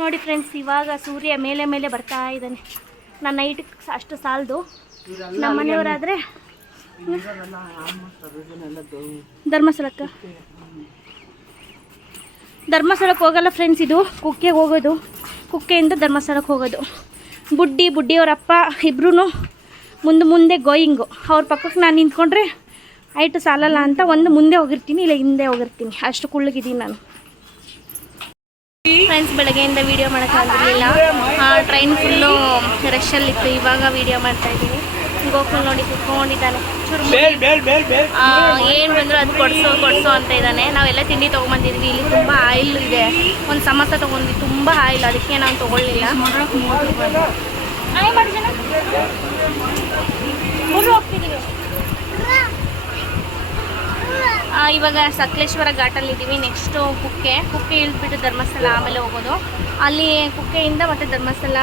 ನೋಡಿ ಫ್ರೆಂಡ್ಸ್, ಇವಾಗ ಸೂರ್ಯ ಮೇಲೆ ಮೇಲೆ ಬರ್ತಾ ಇದ್ದಾನೆ. ನನ್ನ ನೈಟಿಗೆ ಅಷ್ಟು ಸಾಲದು. ನಮ್ಮ ಮನೆಯವರಾದರೆ ಧರ್ಮಸ್ಥಳಕ್ಕೆ ಹೋಗಲ್ಲ ಫ್ರೆಂಡ್ಸ್. ಇದು ಕುಕ್ಕೆಗೆ ಹೋಗೋದು, ಕುಕ್ಕೆಯಿಂದ ಧರ್ಮಸ್ಥಳಕ್ಕೆ ಹೋಗೋದು. ಬುಡ್ಡಿಯವರಪ್ಪ ಇಬ್ಬರೂ ಮುಂದೆ ಗೋಯಿಂಗು. ಅವ್ರ ಪಕ್ಕಕ್ಕೆ ನಾನು ನಿಂತ್ಕೊಂಡ್ರೆ ಹೈಟ್ ಸಾಲಲ್ಲ ಅಂತ ಒಂದು ಮುಂದೆ ಹೋಗಿರ್ತೀನಿ, ಇಲ್ಲ ಹಿಂದೆ ಹೋಗಿರ್ತೀನಿ. ಅಷ್ಟು ಕುಳ್ಳಗಿದ್ದೀನಿ ನಾನು ಫ್ರೆಂಡ್ಸ್. ಬೆಳಗ್ಗೆಯಿಂದ ವೀಡಿಯೋ ಮಾಡೋಕ್ಕಾಗಿರಲಿಲ್ಲ, ಟ್ರೈನ್ ಫುಲ್ಲು ರಶಲ್ಲಿತ್ತು. ಇವಾಗ ವೀಡಿಯೋ ಮಾಡ್ತಾಯಿದ್ದೀನಿ. ಗೋಕುಲ್ ನೋಡಿ ಕುತ್ಕೊಂಡಿದ್ದಾನೆ. ಏನು ಬಂದರೂ ಅದು ಕೊಡಿಸೋ ಅಂತ ಇದ್ದಾನೆ. ನಾವೆಲ್ಲ ತಿಂಡಿ ತೊಗೊಂಬಂದಿದ್ವಿ. ಇಲ್ಲಿ ತುಂಬ ಆಯಿಲ್ ಇದೆ. ಒಂದು ಸಮೋಸ ತೊಗೊಂಡ್ವಿ, ತುಂಬ ಆಯಿಲ್, ಅದಕ್ಕೆ ನಾವು ತೊಗೊಳ್ಳಿಲ್ಲ. ಹೋಗ್ತಿದ್ದೀವಿ. ಇವಾಗ ಸಕಲೇಶ್ವರ ಘಾಟಲ್ಲಿದ್ದೀವಿ. ನೆಕ್ಸ್ಟು ಕುಕ್ಕೆ ಇಳಿದ್ಬಿಟ್ಟು ಧರ್ಮಸ್ಥಳ ಆಮೇಲೆ ಹೋಗೋದು. ಅಲ್ಲಿ ಕುಕ್ಕೆಯಿಂದ ಮತ್ತು ಧರ್ಮಸ್ಥಳ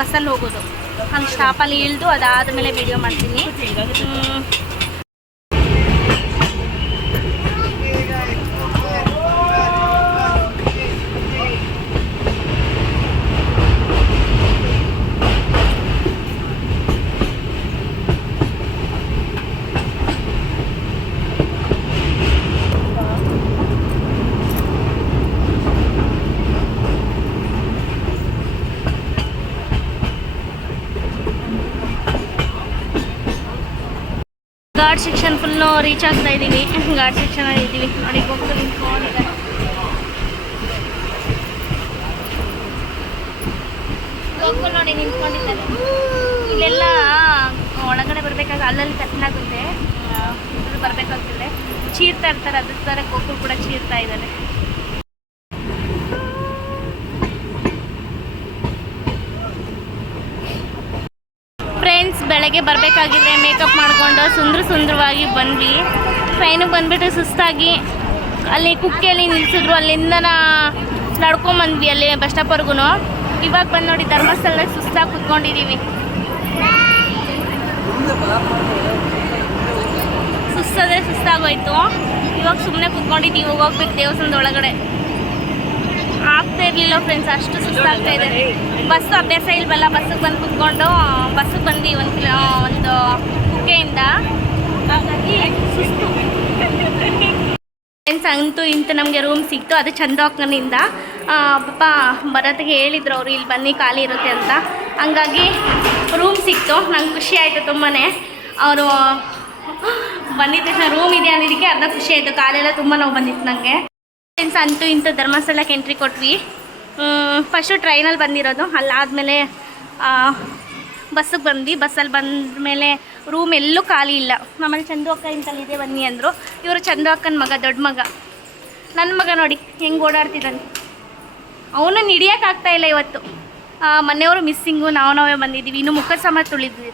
ಬಸ್ಸಲ್ಲಿ ಹೋಗೋದು. ನಾನು ಸ್ಟಾಪಲ್ಲಿ ಇಳಿದು ಅದಾದಮೇಲೆ ವೀಡಿಯೋ ಮಾಡ್ತೀನಿ. ಘಾಟ್ ಸೆಕ್ಷನ್ ಫುಲ್ಲು ರೀಚ್ ಆಗ್ತಾ ಇದ್ದೀವಿ. ಘಾಟ್ ಸೆಕ್ಷನಲ್ಲಿ ಇದ್ದೀವಿ ನೋಡಿ. ಗೋಕುಲ್ ನಿಂತ್ಕೊಂಡಿದ್ದಾರೆ. ಗೋಕುಲ್ ನೋಡಿ ನಿಂತ್ಕೊಂಡಿದ್ದಾರೆ. ಇಲ್ಲೆಲ್ಲ ಒಳಗಡೆ ಬರಬೇಕಾದ್ರೆ ಅಲ್ಲಲ್ಲಿ ಕತ್ಲಾಗುತ್ತೆ, ಬರಬೇಕಾಗ್ತದೆ. ಚೀರ್ತಾ ಇರ್ತಾರೆ, ಅದ್ರ ಥರ ಗೋಕುಲ್ ಕೂಡ ಚೀರ್ತಾ ಇದ್ದಾರೆ. ಫ್ರೆಂಡ್ಸ್, ಬೆಳಗ್ಗೆ ಬರಬೇಕಾಗಿದ್ರೆ ಮೇಕಪ್ ಮಾಡಿಕೊಂಡು ಸುಂದರವಾಗಿ ಬಂದ್ವಿ. ಟ್ರೈನಿಗೆ ಬಂದುಬಿಟ್ಟು ಸುಸ್ತಾಗಿ ಅಲ್ಲಿ ಕುಕ್ಕೆಯಲ್ಲಿ ನಿಲ್ಲಿಸಿದ್ರು. ಅಲ್ಲಿಂದ ನಡ್ಕೊಂಬಂದ್ವಿ ಅಲ್ಲಿ ಬಸ್ ಸ್ಟಾಪ್ವರೆಗೂ. ಇವಾಗ ಬಂದು ನೋಡಿ ಧರ್ಮಸ್ಥಳದಾಗ ಸುಸ್ತಾಗಿ ಕುತ್ಕೊಂಡಿದ್ದೀವಿ. ಸುಸ್ತಾಗೋಯ್ತು. ಇವಾಗ ಸುಮ್ಮನೆ ಕುತ್ಕೊಂಡಿದ್ದೀವಿ. ಹೋಗ್ಬೇಕು ದೇವಸ್ಥಾನದ ಒಳಗಡೆ. ಆಗ್ತಾ ಇರಲಿಲ್ಲ ಫ್ರೆಂಡ್ಸ್, ಅಷ್ಟು ಸುಸ್ತಾಗ್ತಾ ಇದೆ. ಬಸ್ಸು ಅಭ್ಯಾಸ ಇಲ್ವಲ್ಲ, ಬಸ್ಸಿಗೆ ಬಂದು ಕುತ್ಕೊಂಡು ಬಸ್ಸಿಗೆ ಬಂದ್ವಿ ಒಂದು ಕುಕ್ಕೆಯಿಂದ. ಹಾಗಾಗಿ ಸುಸ್ತು ಫ್ರೆಂಡ್ಸ್. ಅಂತೂ ಇಂತ ನಮಗೆ ರೂಮ್ ಸಿಕ್ತು. ಅದು ಚಂದಕ್ಕನಿಂದ ಪಾಪ ಬರೋತ್ತಿಗೆ ಹೇಳಿದ್ರು ಅವರು, ಇಲ್ಲಿ ಬನ್ನಿ ಖಾಲಿ ಇರುತ್ತೆ ಅಂತ. ಹಂಗಾಗಿ ರೂಮ್ ಸಿಕ್ತು. ನಂಗೆ ಖುಷಿ ಆಯಿತು ತುಂಬಾ. ಅವರು ಬಂದಿದ್ದ ತಕ್ಷಣ ರೂಮ್ ಇದೆ ಅನ್ನೋದಕ್ಕೆ ಅರ್ಧ ಖುಷಿ ಆಯಿತು. ಕಾಲೆಲ್ಲ ತುಂಬ ನೋವು ಬಂದಿತ್ತು ನನಗೆ. ಫ್ರೆಂಡ್ಸ್, ಅಂತೂ ಇಂಥ ಧರ್ಮಸ್ಥಳಕ್ಕೆ ಎಂಟ್ರಿ ಕೊಟ್ವಿ. ಫಸ್ಟು ಟ್ರೈನಲ್ಲಿ ಬಂದಿರೋದು. ಅಲ್ಲಾದಮೇಲೆ ಬಸ್ಸಿಗೆ ಬಂದ್ವಿ. ಬಸ್ಸಲ್ಲಿ ಬಂದ ಮೇಲೆ ರೂಮ್ ಎಲ್ಲೂ ಖಾಲಿ ಇಲ್ಲ. ನಮ್ಮಲ್ಲಿ ಚಂದು ಅಕ್ಕ ಇಂತಲ್ಲಿದೆ ಬನ್ನಿ ಅಂದರು. ಇವರು ಚಂದು ಅಕ್ಕನ ಮಗ, ದೊಡ್ಡ ಮಗ. ನನ್ನ ಮಗ ನೋಡಿ ಹೆಂಗೆ ಓಡಾಡ್ತಿದ್ದಾನೆ. ಅವನು ಹಿಡಿಯೋಕ್ಕಾಗ್ತಾಯಿಲ್ಲ ಇವತ್ತು. ಮನೆಯವರು ಮಿಸ್ಸಿಂಗು, ನಾವೇ ಬಂದಿದ್ದೀವಿ. ಇನ್ನೂ ಮುಖದ ಸಮ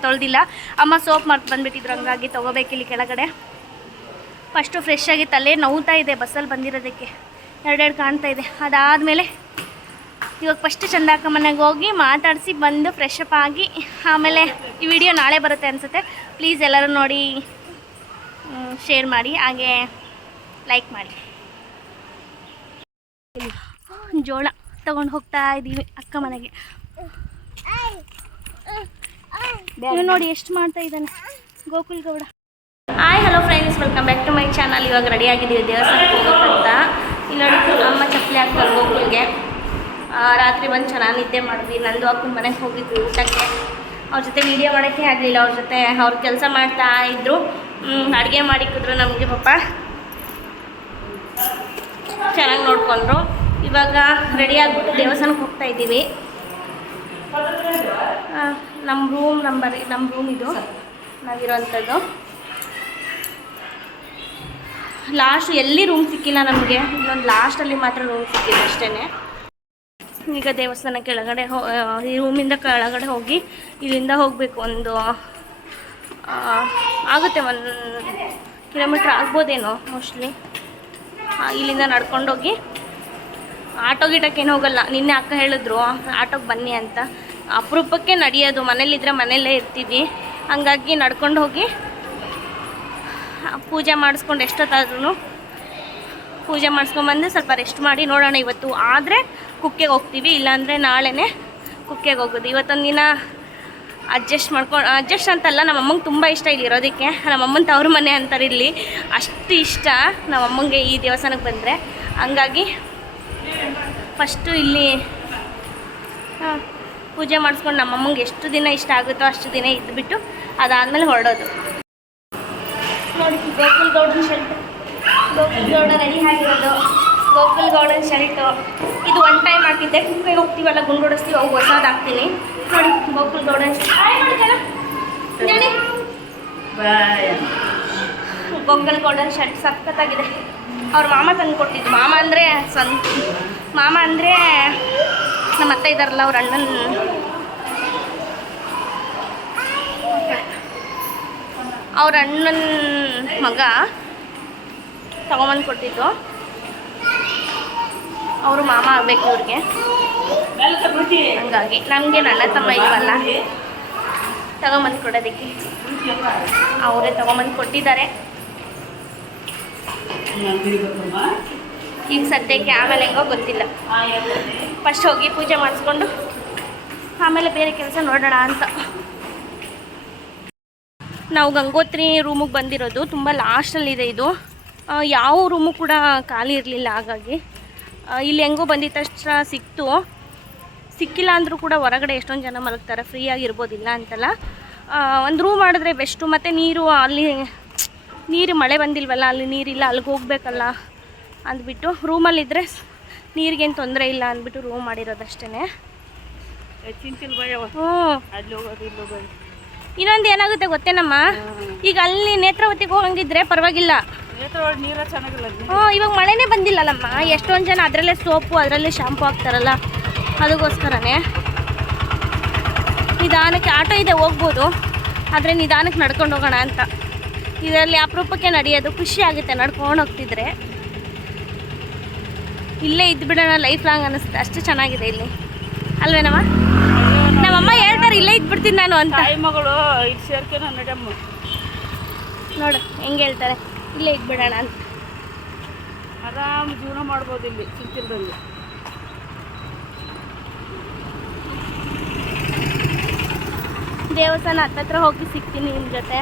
ತೊಳೆದಿಲ್ಲ. ಅಮ್ಮ ಸೋಪ್ ಮಾಡ್ತು ಬಂದುಬಿಟ್ಟಿದ್ರು, ಹಂಗಾಗಿ ತೊಗೋಬೇಕಿಲ್ಲಿ ಕೆಳಗಡೆ. ಫಸ್ಟು ಫ್ರೆಶ್ ಆಗಿ ತಲೆ ನೋವ್ತಾ ಇದೆ ಬಸ್ಸಲ್ಲಿ ಬಂದಿರೋದಕ್ಕೆ. ಎರಡೆರಡು ಕಾಣ್ತಾ ಇದೆ. ಅದಾದಮೇಲೆ ಇವಾಗ ಫಸ್ಟ್ ಚಂದಕ್ಕ ಮನೆಗೆ ಹೋಗಿ ಮಾತಾಡಿಸಿ ಬಂದು ಫ್ರೆಶ್ ಅಪ್ ಆಗಿ ಆಮೇಲೆ ಈ ವಿಡಿಯೋ ನಾಳೆ ಬರುತ್ತೆ ಅನಿಸುತ್ತೆ. ಪ್ಲೀಸ್ ಎಲ್ಲರೂ ನೋಡಿ, ಶೇರ್ ಮಾಡಿ, ಹಾಗೆ ಲೈಕ್ ಮಾಡಿ. ಜೋಳ ತೊಗೊಂಡು ಹೋಗ್ತಾ ಇದ್ದೀವಿ ಅಕ್ಕ ಮನೆಗೆ. ನೋಡಿ ಎಷ್ಟು ಮಾಡ್ತಾ ಇದ್ದಾನೆ Gokul Gowda. Hi hello friends, welcome back to my channel. ಇವಾಗ ರೆಡಿ ಆಗಿದ್ದೀವಿ ದೇವಸ್ಥಾನಕ್ಕೆ ಹೋಗೋಕ್ಕಂತ. ಇಲ್ಲಿ ನೋಡಿ ಅಮ್ಮ ಚಪ್ಪಲಿ ಹಾಕ್ತಾರೆ ಗೋಕುಲ್ಗೆ. ರಾತ್ರಿ ಬಂದು ಚೆನ್ನಾಗಿ ನಿದ್ದೆ ಮಾಡಿದ್ವಿ. ನಂದು ಅಕ್ಕನ ಮನೆಗೆ ಹೋಗಿದ್ವಿ ಊಟಕ್ಕೆ. ಅವ್ರ ಜೊತೆ ವೀಡಿಯೋ ಮಾಡೋಕ್ಕೆ ಆಗಲಿಲ್ಲ. ಅವ್ರ ಜೊತೆ ಅವ್ರು ಕೆಲಸ ಮಾಡ್ತಾ ಇದ್ದರು. ಅಡುಗೆ ಮಾಡಿಕ್ಕಿದ್ರು ನಮಗೆ ಪಾಪ. ಚೆನ್ನಾಗಿ ನೋಡಿಕೊಂಡ್ರು. ಇವಾಗ ರೆಡಿ ಆಗಿಬಿಟ್ಟು ದೇವಸ್ಥಾನಕ್ಕೆ ಹೋಗ್ತಾ ಇದ್ದೀವಿ. ನಮ್ಮ ರೂಮ್ ಇದು ನಾವಿರೋವಂಥದ್ದು. ಲಾಸ್ಟ್ ಎಲ್ಲಿ ರೂಮ್ ಸಿಕ್ಕಿಲ್ಲ ನಮಗೆ. ಇನ್ನೊಂದು ಲಾಸ್ಟಲ್ಲಿ ಮಾತ್ರ ರೂಮ್ ಸಿಕ್ಕಿದೆ ಅಷ್ಟೇ. ಈಗ ದೇವಸ್ಥಾನ ಕೆಳಗಡೆ ಈ ರೂಮಿಂದ ಕೆಳಗಡೆ ಹೋಗಿ ಇಲ್ಲಿಂದ ಹೋಗಬೇಕು. ಒಂದು ಆಗುತ್ತೆ, 1 ಕಿಲೋಮೀಟ್ರ್ ಆಗ್ಬೋದೇನೋ ಮೋಸ್ಟ್ಲಿ. ಇಲ್ಲಿಂದ ನಡ್ಕೊಂಡೋಗಿ ಆಟೋ ಗಿಟಕ್ಕೇನು ಹೋಗಲ್ಲ. ನಿನ್ನೆ ಅಕ್ಕ ಹೇಳಿದ್ರು ಆಟೋಗೆ ಬನ್ನಿ ಅಂತ. ಅಪರೂಪಕ್ಕೆ ನಡೆಯೋದು. ಮನೇಲಿದ್ದರೆ ಮನೆಯಲ್ಲೇ ಇರ್ತೀವಿ. ಹಂಗಾಗಿ ನಡ್ಕೊಂಡು ಹೋಗಿ ಪೂಜೆ ಮಾಡಿಸ್ಕೊಂಡು ಎಷ್ಟೊತ್ತಾದ್ರೂ ಪೂಜೆ ಮಾಡಿಸ್ಕೊಂಬಂದು ಸ್ವಲ್ಪ ರೆಸ್ಟ್ ಮಾಡಿ ನೋಡೋಣ. ಇವತ್ತು ಆದರೆ ಕುಕ್ಕೆಗೆ ಹೋಗ್ತೀವಿ, ಇಲ್ಲಾಂದರೆ ನಾಳೆನೇ ಕುಕ್ಕೆಗೆ ಹೋಗೋದು. ಇವತ್ತೊಂದು ದಿನ ಅಡ್ಜಸ್ಟ್ ಅಂತಲ್ಲ, ನಮ್ಮಮ್ಮಂಗೆ ತುಂಬ ಇಷ್ಟ ಇಲ್ಲಿ ಇರೋದಕ್ಕೆ. ನಮ್ಮಮ್ಮನ ತವ್ರ ಮನೆ ಅಂತಾರೆ ಇಲ್ಲಿ, ಅಷ್ಟು ಇಷ್ಟ ನಮ್ಮಮ್ಮಂಗೆ ಈ ದೇವಸ್ಥಾನಕ್ಕೆ ಬಂದರೆ. ಹಂಗಾಗಿ ಫಸ್ಟು ಇಲ್ಲಿ ಪೂಜೆ ಮಾಡಿಸ್ಕೊಂಡು ನಮ್ಮಮ್ಮಂಗೆ ಎಷ್ಟು ದಿನ ಇಷ್ಟ ಆಗುತ್ತೋ ಅಷ್ಟು ದಿನ ಇದ್ದುಬಿಟ್ಟು ಅದಾದಮೇಲೆ ಹೊರಡೋದು. ನೋಡಿ ಗೋಕುಲ್ ಗೌಡನ ಶರ್ಟ್, ಗೋಕುಲ್ ಗೌಡ ರೆಡಿ ಆಗಿರೋದು, ಗೋಕುಲ್ ಗೌಡನ ಶರ್ಟು. ಇದು ಒನ್ ಟೈಮ್ ಹಾಕಿದ್ದೆ, ಕುಕ್ಕೆಗೆ ಹೋಗ್ತೀವಲ್ಲ ಗುಂಡು ಹೊಡಿಸ್ತೀವಿ, ಅವು ಹೊಸದು ಹಾಕ್ತೀನಿ. ನೋಡಿ ಗೋಕುಲ್ ಗೌಡನ ಗೋಕುಲ್ ಗೌಡನ ಶರ್ಟ್ ಸಖತ್ತಾಗಿದೆ. ಅವ್ರ ಮಾಮ ತಂದು ಕೊಟ್ಟಿದ್ದು. ಮಾಮ ಅಂದರೆ ನಮ್ಮ ಅತ್ತೆ ಇದ್ದಾರಲ್ಲ, ಅವ್ರ ಅಣ್ಣನ ಮಗ ತಗೊಂಬಂದು ಕೊಟ್ಟಿದ್ದು. ಅವರು ಮಾಮ ಆಗಬೇಕು ಇವ್ರಿಗೆ. ಹಂಗಾಗಿ ನಮಗೆ ಅಣ್ಣ ತಮ್ಮ ಇಲ್ವಲ್ಲ, ತಗೊಂಬಂದು ಕೊಡೋದಕ್ಕೆ ಅವರೇ ತಗೊಂಬಂದು ಕೊಟ್ಟಿದ್ದಾರೆ. ಈಗ ಸದ್ಯಕ್ಕೆ ಆಮೇಲೆ ಹೆಂಗೋ ಗೊತ್ತಿಲ್ಲ. ಫಸ್ಟ್ ಹೋಗಿ ಪೂಜೆ ಮಾಡಿಸ್ಕೊಂಡು ಆಮೇಲೆ ಬೇರೆ ಕೆಲಸ ನೋಡೋಣ ಅಂತ. ನಾವು ಗಂಗೋತ್ರಿ ರೂಮಿಗೆ ಬಂದಿರೋದು, ತುಂಬ ಲಾಸ್ಟಲ್ಲಿದೆ ಇದು. ಯಾವ ರೂಮು ಕೂಡ ಖಾಲಿ ಇರಲಿಲ್ಲ. ಹಾಗಾಗಿ ಇಲ್ಲಿ ಹೆಂಗೋ ಬಂದಿದ್ದ ತಕ್ಷಣ ಸಿಕ್ಕಿಲ್ಲ ಅಂದರೂ ಕೂಡ ಹೊರಗಡೆ ಎಷ್ಟೊಂದು ಜನ ಮಲಗ್ತಾರೆ, ಫ್ರೀಯಾಗಿರ್ಬೋದಿಲ್ಲ ಅಂತಲ್ಲ. ಒಂದು ರೂಮ್ ಮಾಡಿದ್ರೆ ಬೆಸ್ಟು. ಮತ್ತು ನೀರು ಮಳೆ ಬಂದಿಲ್ವಲ್ಲ, ಅಲ್ಲಿ ನೀರಿಲ್ಲ, ಅಲ್ಲಿಗೆ ಹೋಗ್ಬೇಕಲ್ಲ ಅಂದ್ಬಿಟ್ಟು ರೂಮಲ್ಲಿದ್ದರೆ ನೀರಿಗೇನು ತೊಂದರೆ ಇಲ್ಲ ಅಂದ್ಬಿಟ್ಟು ರೂಮ್ ಮಾಡಿರೋದಷ್ಟೇ. ಇನ್ನೊಂದು ಏನಾಗುತ್ತೆ ಗೊತ್ತೇನಮ್ಮ, ಈಗ ಅಲ್ಲಿ ನೇತ್ರಾವತಿಗೆ ಹೋಗಂಗಿದ್ರೆ ಪರವಾಗಿಲ್ಲ, ನೀರು ಚೆನ್ನಾಗಿಲ್ಲ. ಇವಾಗ ಮಳೆನೇ ಬಂದಿಲ್ಲಲ್ಲಮ್ಮ. ಎಷ್ಟೊಂದು ಜನ ಅದರಲ್ಲೇ ಸೋಪು, ಅದರಲ್ಲೇ ಶಾಂಪು ಹಾಕ್ತಾರಲ್ಲ, ಅದಕ್ಕೋಸ್ಕರನೇ ನಿಧಾನಕ್ಕೆ. ಆಟೋ ಇದೆ, ಹೋಗ್ಬೋದು, ಆದರೆ ನಿಧಾನಕ್ಕೆ ನಡ್ಕೊಂಡು ಹೋಗೋಣ ಅಂತ. ಇದರಲ್ಲಿ ಅಪರೂಪಕ್ಕೆ ನಡೆಯೋದು, ಖುಷಿ ಆಗುತ್ತೆ ನಡ್ಕೊಂಡು ಹೋಗ್ತಿದ್ರೆ. ಇಲ್ಲೇ ಇದ್ಬಿಡೋಣ ಲೈಫ್ ಲಾಂಗ್ ಅನ್ನಿಸುತ್ತೆ, ಅಷ್ಟು ಚೆನ್ನಾಗಿದೆ ಇಲ್ಲಿ ಅಲ್ವೇನಮ್ಮ? ನಮ್ಮಮ್ಮ ಹೇಳ್ತಾರೆ ಇಲ್ಲೇ ಇದ್ಬಿಡ್ತೀನಿ ನಾನು ಅಂತ. ಮಗಳು ಇಲ್ಲಿ ಸೇರ್ಕೊಂಡು ನಡಮ್ಮ ನೋಡು ಹೆಂಗೆ ಹೇಳ್ತಾರೆ, ಇಲ್ಲೇ ಇದ್ಬಿಡೋಣ ಅಂತ. ಆರಾಮ್ ಜೀವನ ಮಾಡ್ಬೋದು ಇಲ್ಲಿ ಚಿಂತಿಲ್ದಂಗೆ. ದೇವಸ್ಥಾನ ಹತ್ತತ್ರ ಹೋಗಿ ಸಿಗ್ತೀನಿ ನಿಮ್ಮ ಜೊತೆ.